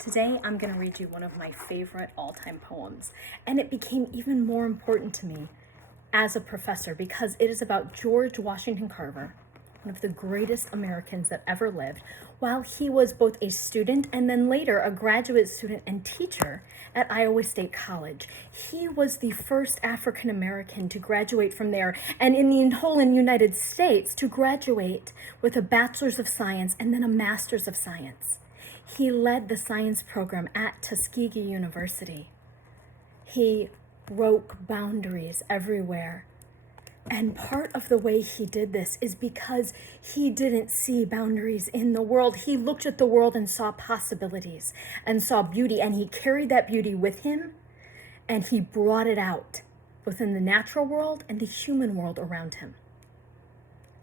Today I'm going to read you one of my favorite all-time poems, and it became even more important to me as a professor because it is about George Washington Carver, one of the greatest Americans that ever lived, while he was both a student and then later a graduate student and teacher at Iowa State College. He was the first African American to graduate from there, and in the whole United States to graduate with a Bachelor's of Science and then a Master's of Science. He led the science program at Tuskegee University. He broke boundaries everywhere. And part of the way he did this is because he didn't see boundaries in the world. He looked at the world and saw possibilities and saw beauty, and he carried that beauty with him, and he brought it out within the natural world and the human world around him.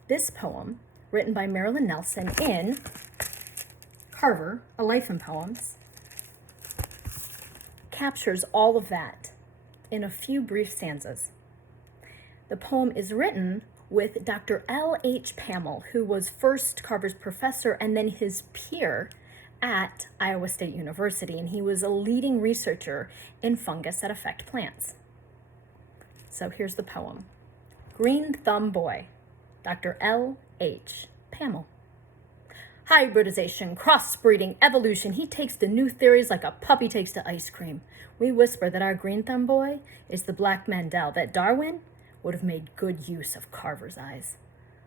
This poem, written by Marilyn Nelson in Carver, A Life in Poems, captures all of that in a few brief stanzas. The poem is written with Dr. L.H. Pamel, who was first Carver's professor and then his peer at Iowa State University, and he was a leading researcher in fungus that affect plants. So here's the poem. Green Thumb Boy, Dr. L.H. Pamel. Hybridization, crossbreeding, evolution. He takes to new theories like a puppy takes to ice cream. We whisper that our green thumb boy is the black Mandel, that Darwin would have made good use of Carver's eyes.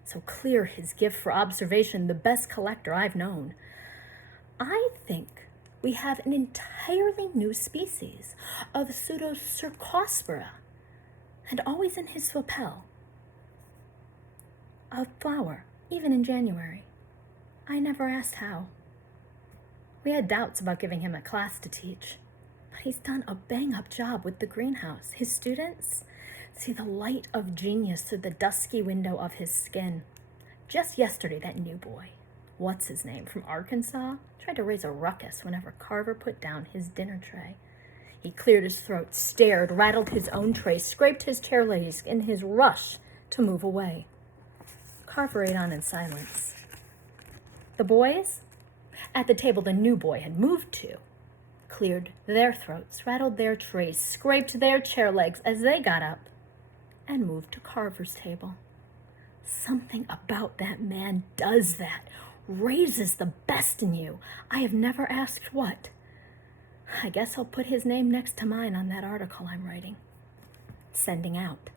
So clear his gift for observation, the best collector I've known. I think we have an entirely new species of Pseudocercospora, and always in his lapel, a flower, even in January. I never asked how. We had doubts about giving him a class to teach, but he's done a bang-up job with the greenhouse. His students see the light of genius through the dusky window of his skin. Just yesterday, that new boy, what's his name, from Arkansas, tried to raise a ruckus whenever Carver put down his dinner tray. He cleared his throat, stared, rattled his own tray, scraped his chair legs in his rush to move away. Carver ate on in silence. The boys at the table the new boy had moved to cleared their throats, rattled their trays, scraped their chair legs as they got up and moved to Carver's table. Something about that man does that, raises the best in you. I have never asked what. I guess I'll put his name next to mine on that article I'm writing. Sending out.